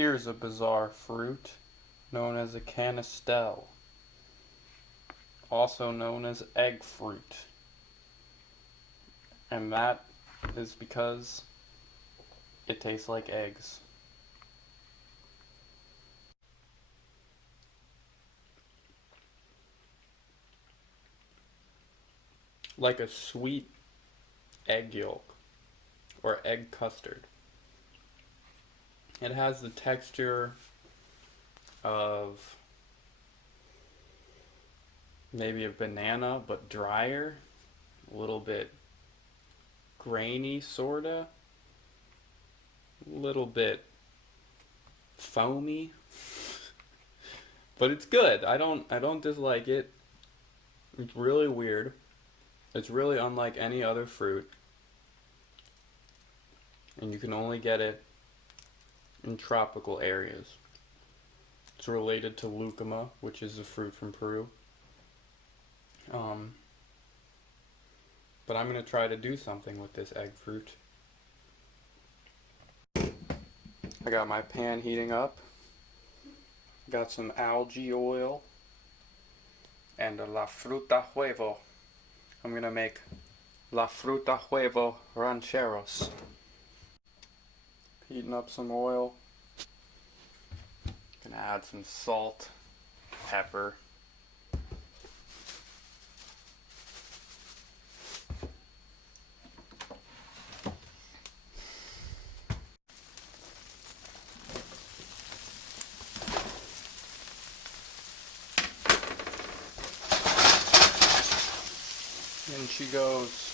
Here's a bizarre fruit known as a canistel, also known as egg fruit. And that is because it tastes like eggs. Like a sweet egg yolk or egg custard. It has the texture of maybe a banana, but drier, a little bit grainy, sorta, a little bit foamy, but it's good. I don't dislike it. It's really weird. It's really unlike any other fruit, and you can only get it in tropical areas. It's related to lucuma, which is a fruit from Peru. But I'm going to try to do something with this egg fruit. I got my pan heating up. Got some algae oil and a la fruta huevo. I'm going to make la fruta huevo rancheros. Heating up some oil. Gonna add some salt, pepper. In she goes.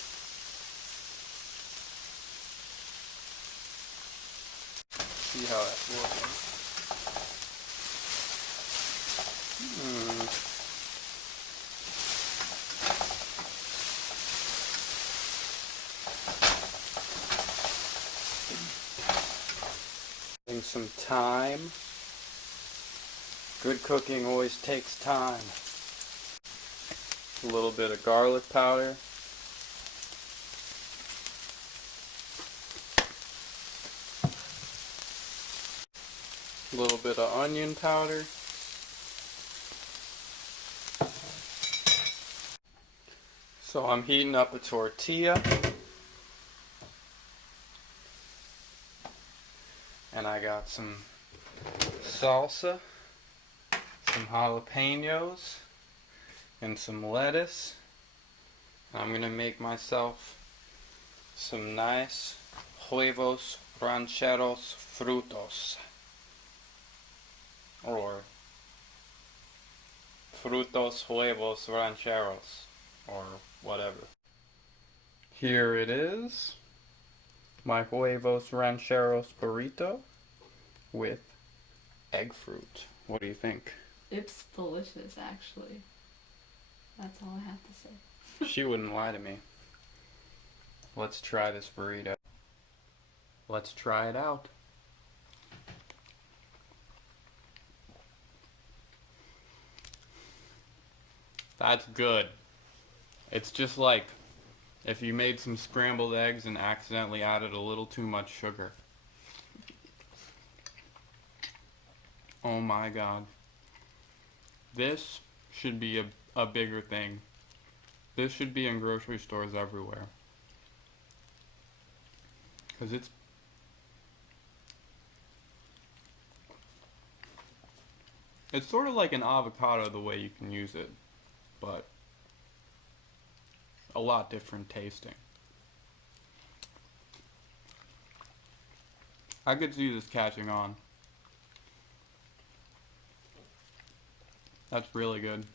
See how that's working. Taking some time. Good cooking always takes time. A little bit of garlic powder. A little bit of onion powder. So I'm heating up a tortilla. And I got some salsa, some jalapenos, and some lettuce. I'm gonna make myself some nice huevos rancheros frutos, or frutos huevos rancheros, or whatever. Here it is, my huevos rancheros burrito with egg fruit. What do you think? It's delicious, actually. That's all I have to say. She wouldn't lie to me. Let's try this burrito. Let's try it out. That's good. It's just like if you made some scrambled eggs and accidentally added a little too much sugar. Oh my god. This should be a bigger thing. This should be in grocery stores everywhere. Because it's sort of like an avocado the way you can use it, but a lot different tasting. I could see this catching on. That's really good.